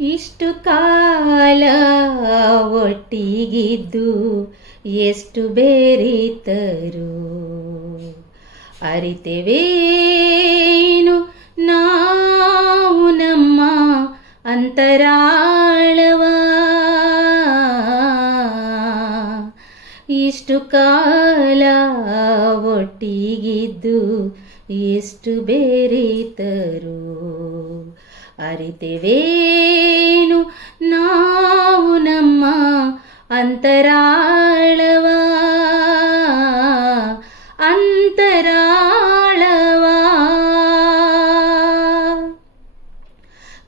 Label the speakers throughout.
Speaker 1: ಇಷ್ಟು ಕಾಲ ಒಟ್ಟಿಗಿದ್ದು ಎಷ್ಟು ಬೇರಿತರು? ಅರಿತೆವೇನು? ನಾವು ನಮ್ಮ ಅಂತರಾಳವ. ಇಷ್ಟು ಕಾಲ ಒಟ್ಟಿಗಿದ್ದು ಎಷ್ಟು ಬೇರಿತರು? ಅರಿತೆವೇನು ನಾವು ನಮ್ಮ ಅಂತರಾಳವ. ಅಂತರಾಳವ.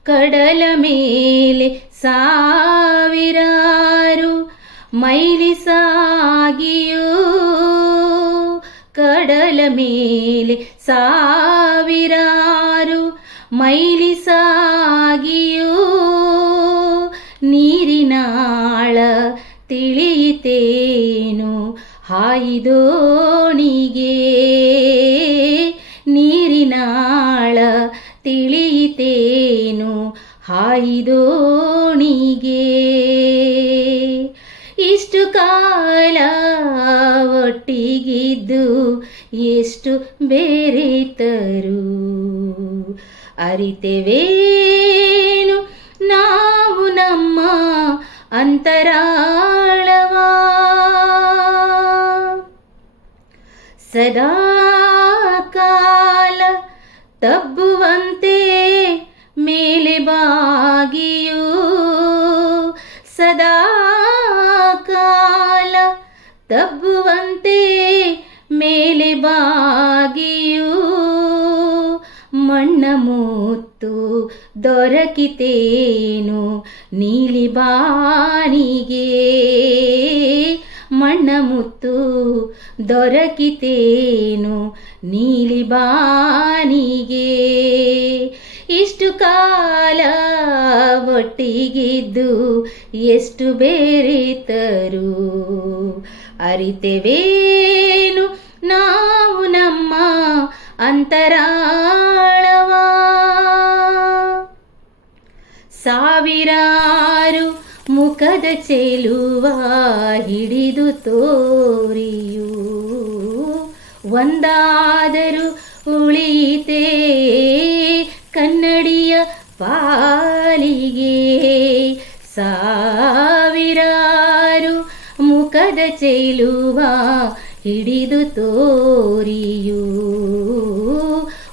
Speaker 1: ಕಡಲ ಮೇಲೆ ಸಾವಿರಾರು ಮೈಲಿ ಸಾಗಿಯೂ. ಕಡಲ ಮೇಲೆ ಸಾವಿರಾರು ಮೈಲಿ ಸಾಗಿಯೂ ನೀರಿನಾಳ ತಿಳಿಯಿತೇನು? ಹಾಯಿದೋಣಿಗೆ ನೀರಿನಾಳ ತಿಳಿಯಿತೇನು? ಹಾಯಿದೋಣಿಗೆ ಇಷ್ಟು ಕಾಲ ಒಟ್ಟಿಗಿದ್ದು ಎಷ್ಟು ಬೇರೆತರು ಅರಿತೆವೇನು ನಾವು ನಮ್ಮ ಅಂತರಾಳವ ಸದಾ ಕಾಲ ತಬ್ಬುವಂತೆ ಮೇಲೆ ಬಾಗಿಯೂ ಸದಾ ಕಾಲ ತಬ್ಬುವಂತೆ ಮೇಲೆ ಬಾಗಿಯೂ ಮಣ್ಣ ಮುತ್ತು ದೊರಕಿತೇನು ನೀಲಿ ಬಾನಿಗೆ. ಮಣ್ಣ ಮುತ್ತು ದೊರಕಿತೇನು ನೀಲಿ ಬಾನಿಗೆ. ಇಷ್ಟು ಕಾಲ ಒಟ್ಟಿಗಿದ್ದು ಎಷ್ಟು ಬೇರೆ ತರು ಅರಿತೆವೇನು ನಾವು ಸಾವಿರಾರು ಮುಖದ ಚೆಲುವ ಹಿಡಿದು ತೋರಿಯು. ಒಂದಾದರೂ ಉಳಿತೆ ಕನ್ನಡಿಯ ಪಾಲಿಗೆ. ಸಾವಿರಾರು ಮುಖದ ಚೆಲುವ ಹಿಡಿದು ತೋರಿಯು.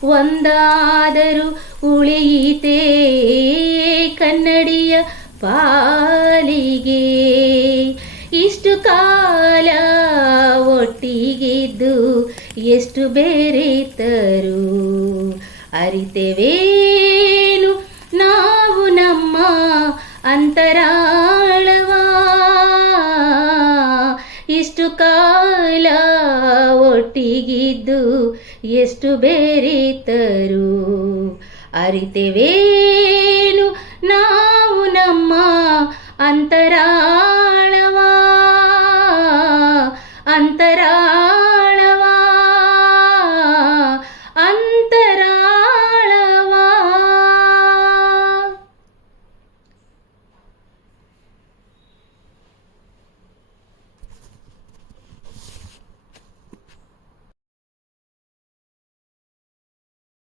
Speaker 1: ಒಂದಾದರೂ ಉಳಿಯಿತೆ ಪಾಲಿಗೆ ಇಷ್ಟು ಕಾಲ ಒಟ್ಟಿಗಿದ್ದು ಎಷ್ಟು ಬೇರೆತರು ಅರಿತೆವೇನು? ನಾವು ನಮ್ಮ ಅಂತರಾಳವ. ಇಷ್ಟು ಕಾಲ ಒಟ್ಟಿಗಿದ್ದು ಎಷ್ಟು ಬೇರೆತರು ಅರಿತೆವೇನು? నావునమ్మా అంతరాళం